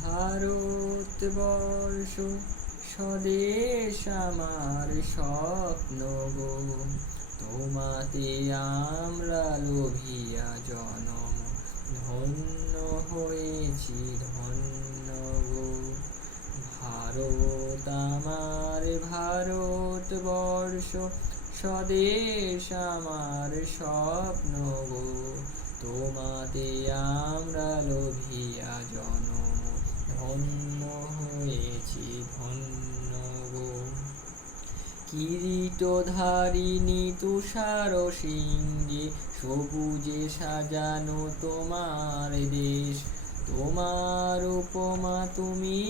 ভারতবর্ষ স্বদেশ আমার স্বপ্ন গো, তোমাতে আমরা লোভিয়া জনম ধন্য হয়েছি ধন্য গো। ভারত আমার ভারতবর্ষ স্বদেশ আমার স্বপ্ন গো, তোমাতে আমরা লোভিয়া জনম ধন্য হয়েছি ধন্য গো। কিরীটধারিণী তুষার সিংহে সবুজে সাজানো তোমার দেশ, তোমার উপমা তুমি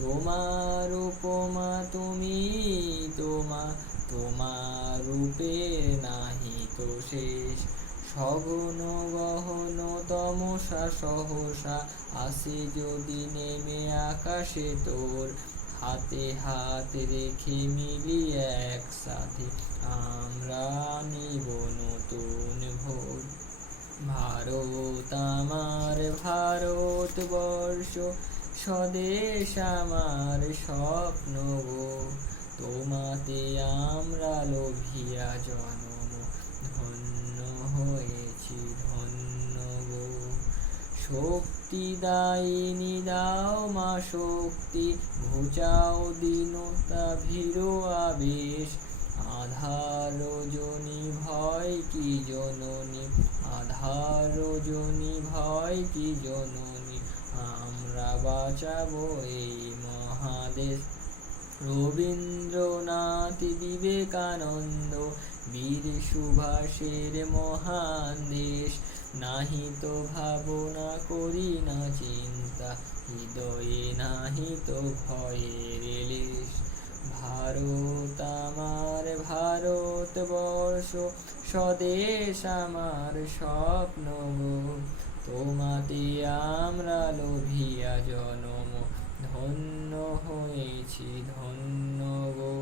তোমার উপমা তুমি তোমার রূপে নাহি তো শেষ। সঘন গহন তমসা সহসা আসে যদি নেমে আকাশে তোর, হাতে হাত রেখে মিলি একসাথে আমরা নিব নতুন ভোর। ভারত আমার ভারতবর্ষ স্বদেশ আমার স্বপ্ন গো, তোমাতে আমরা লোভিয়া জনম ধন্য হয়েছি ধন্য গো। শক্তি দায়িনী দাও মা শক্তি, ঘুচাও দীনতা ভীরু আবেশ। আধার রজনী ভয় কি জননী, আধার রজনী ভয় কি জননী, আমরা বাঁচাবো এই মহাদেশ। রবীন্দ্রনাথ বিবেকানন্দ বীর সুভাষের মহান দেশ, নাহি তো ভাবনা করি না চিন্তা, হৃদয়ে নাহি তো ভয়ের লেশ। ভারত আমার ভারতবর্ষ স্বদেশ আমার স্বপ্ন গো, তোমাতে আমরা লোভিয়া জনম ধন্য হয়েছি ধন্য গো।